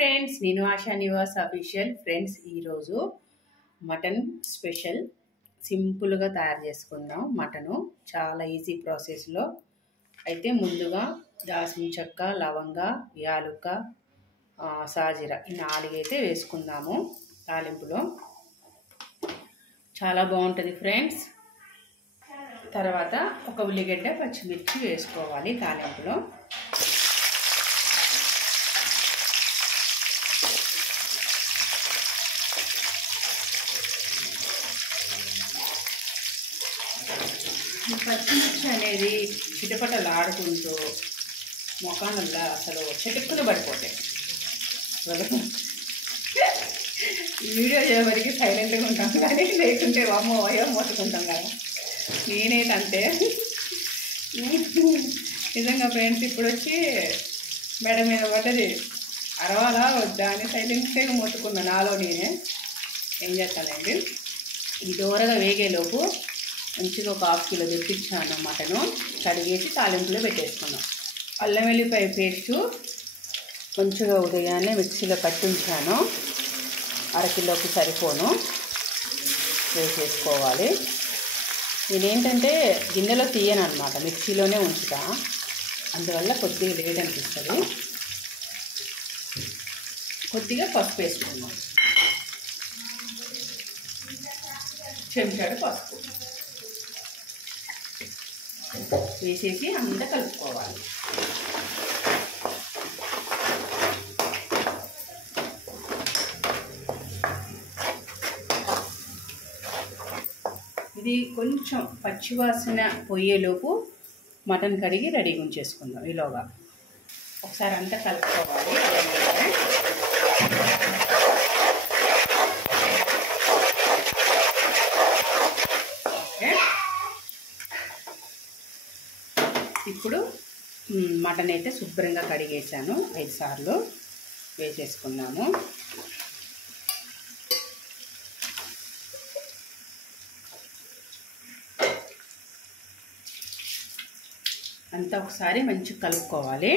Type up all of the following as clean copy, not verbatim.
Friends, నేను ASHA Nivas official. Friends, ఈరోజు mutton special సింపుల్గా తయారు చేసుకుందాం. మటను చాలా ఈజీ ప్రాసెస్లో. అయితే ముందుగా దాల్చిన చెక్క, లవంగ, యాలుక్క, సాజీర ఈ 4 అయితే వేసుకుందాము తాలింపులో. చాలా బాగుంటుంది ఫ్రెండ్స్. తర్వాత ఒక ఉల్లిగడ్డ, పచ్చిమిర్చి వేసుకోవాలి తాలింపులో. పచ్చిమిర్చి అనేది చిటపటలాడుకుంటూ మొఖానల్లా అసలు చెట్టుకుని పడిపోతాయి. వీడియో చేయడానికి సైలెంట్గా ఉంటాం, కానీ లేకుంటే అమ్మో అయ్యో మోసుకుంటాం కదా. నేనైతే అంతే నిజంగా ఫ్రెండ్స్. ఇప్పుడు వచ్చి మెడ మీద పడ్డది, అరవాలా వద్దా అని సైలెంట్గా మొత్తుకున్నా నాలో నేనే. ఏం చేస్తానండి, ఈ దూరగా వేగేలోపు మంచిగా ఒక 1/2 కిలో తెప్పించాను మటను. కడిగేసి తాలింపులో పెట్టేసుకున్నాం. అల్లం వెల్లిపాయ పేస్టు మంచిగా ఉదయాన్నే మిక్సీలో పట్టించాను. 1/2 కిలోకి సరిపోను వేసేసుకోవాలి. నేనేంటంటే గిన్నెలో తీయను అనమాట, మిక్సీలోనే ఉంచుతా. అందువల్ల కొద్దిగా లేట్ అనిపిస్తుంది. కొద్దిగా పసుపు వేసుకున్నాం, చెంచాడు పసుపు వేసేసి అంతా కలుపుకోవాలి. ఇది కొంచెం పచ్చివాసన పోయేలోపు మటన్ కడిగి రెడీగా ఉంచేసుకుందాం. ఈలోగా ఒకసారి అంతా కలుపుకోవాలి. ఓకే, ఇప్పుడు మటన్ అయితే శుభ్రంగా కడిగేసాను. 5 సార్లు వేసేసుకున్నాము. అంతా ఒకసారి మంచిగా కలుపుకోవాలి.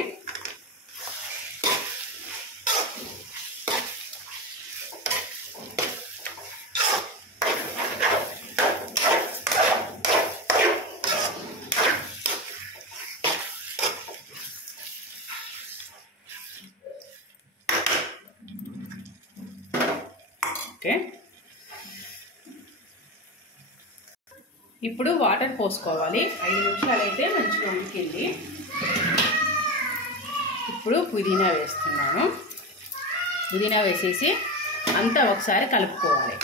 ఓకే, ఇప్పుడు వాటర్ పోసుకోవాలి. 5 నిమిషాలు అయితే మంచిగా ఉడికింది. ఇప్పుడు పుదీనా వేస్తున్నాను. పుదీనా వేసేసి అంతా ఒకసారి కలుపుకోవాలి.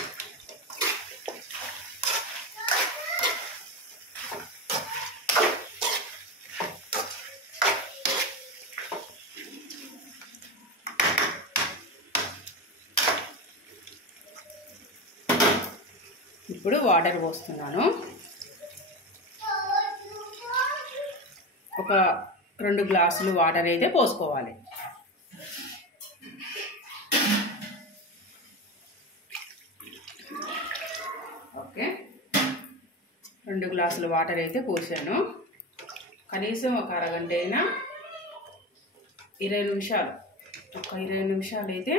ఇప్పుడు వాటర్ పోస్తున్నాను. ఒక 2 గ్లాసులు వాటర్ అయితే పోసుకోవాలి. ఓకే, 2 గ్లాసులు వాటర్ అయితే పోసాను. కనీసం ఒక అరగంట అయినా 20 నిమిషాలు, ఒక 20 నిమిషాలు అయితే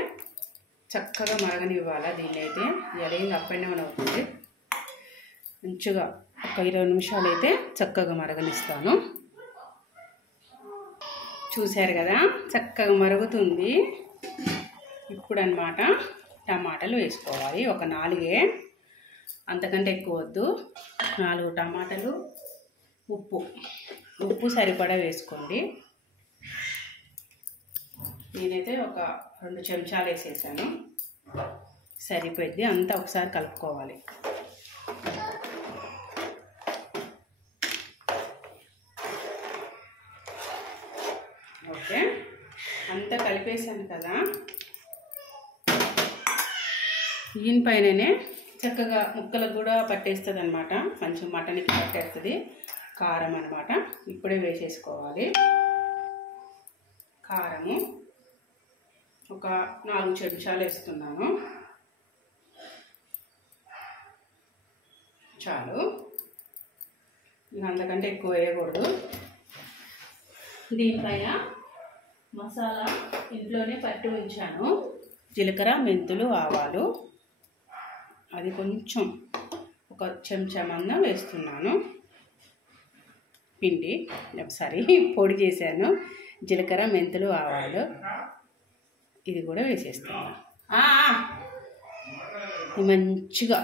చక్కగా మరగనివ్వాలి. దీన్ని అయితే ఎలాగ అప్ అండ్ డౌన్ అవుతుంది. మంచిగా ఒక 20 నిమిషాలు అయితే చక్కగా మరగనిస్తాను. చూశారు కదా, చక్కగా మరుగుతుంది. ఇప్పుడు అన్నమాట టమాటాలు వేసుకోవాలి. ఒక 4, అంతకంటే ఎక్కువ వద్దు. 4 టమాటాలు, ఉప్పు సరిపడా వేసుకోండి. నేనైతే ఒక 2 చెంచాలు వేసేసాను, సరిపోద్ది. అంతా ఒకసారి కలుపుకోవాలి. ఓకే, అంతా కలిపేసాను కదా. దీనిపైననే చక్కగా ముక్కలకు కూడా పట్టేస్తుంది అనమాట. మంచి మటన్కి పట్టేస్తుంది కారం అనమాట. ఇప్పుడే వేసేసుకోవాలి. కారము ఒక 4 చెంచాలు వేస్తున్నాను, చాలు. ఇంకా అంతకంటే ఎక్కువ వేయకూడదు. దీనిపైన మసాలా ఇంట్లోనే పట్టి ఉంచాను. జీలకర్ర, మెంతులు, ఆవాలు, అది కొంచెం ఒక చెంచామన్నా వేస్తున్నాను. పిండి పొడి చేశాను. జీలకర్ర, మెంతులు, ఆవాలు ఇది కూడా వేసేస్తాను. మంచిగా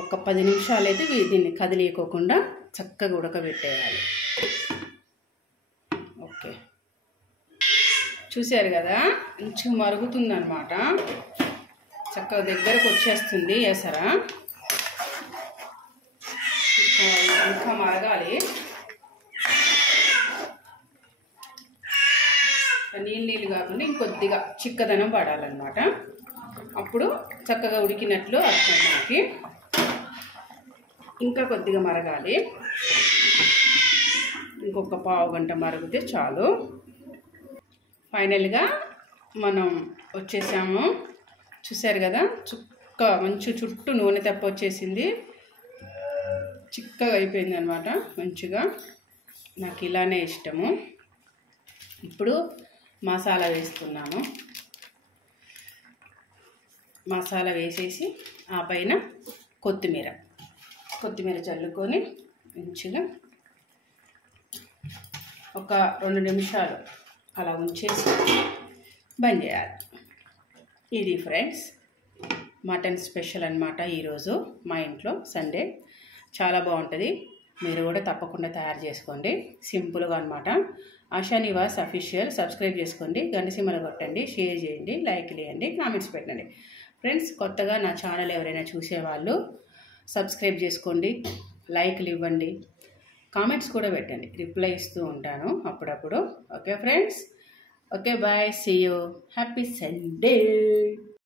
ఒక 10 నిమిషాలు అయితే దీన్ని కదిలియకోకుండా చక్కగా ఉడకబెట్టేయాలి. ఓకే, చూశారు కదా, మంచిగా మరుగుతుందన్నమాట. చక్కగా దగ్గరకు వచ్చేస్తుంది ఎసరా. ఇంకా మరగాలి. నీళ్ళు కాకుండా ఇంకొద్దిగా చిక్కదనం పడాలన్నమాట. అప్పుడు చక్కగా ఉడికినట్లు అర్థం మనకి. ఇంకా కొద్దిగా మరగాలి. ఇంకొక పావు గంట మరిగితే చాలు. ఫైనల్గా మనం వచ్చేసాము. చూసారు కదా, మంచి చుట్టూ నూనె తప్ప వచ్చేసింది. చిక్కగా అయిపోయింది అనమాట. మంచిగా నాకు ఇలానే ఇష్టము. ఇప్పుడు మసాలా వేస్తున్నాను. మసాలా వేసేసి ఆ పైన కొత్తిమీర చల్లుకొని మంచిగా ఒక 2 నిమిషాలు అలా ఉంచేసి బంద్ చేయాలి. ఇది ఫ్రెండ్స్ మటన్ స్పెషల్ అన్నమాట. ఈరోజు మా ఇంట్లో సండే చాలా బాగుంటుంది. మీరు కూడా తప్పకుండా తయారు చేసుకోండి. సింపుల్గా అనమాట. ఆశా నివాస్ అఫీషియల్ సబ్స్క్రైబ్ చేసుకోండి, గంట సింబల్ కొట్టండి, షేర్ చేయండి, లైక్ చేయండి, కామెంట్స్ పెట్టండి. ఫ్రెండ్స్, కొత్తగా నా ఛానల్ ఎవరైనా చూసేవాళ్ళు సబ్స్క్రైబ్ చేసుకోండి, లైక్లు ఇవ్వండి, కామెంట్స్ కూడా పెట్టండి. రిప్లై ఇస్తూ ఉంటాను అప్పుడప్పుడు. Okay friends, okay bye, see you, happy Sunday.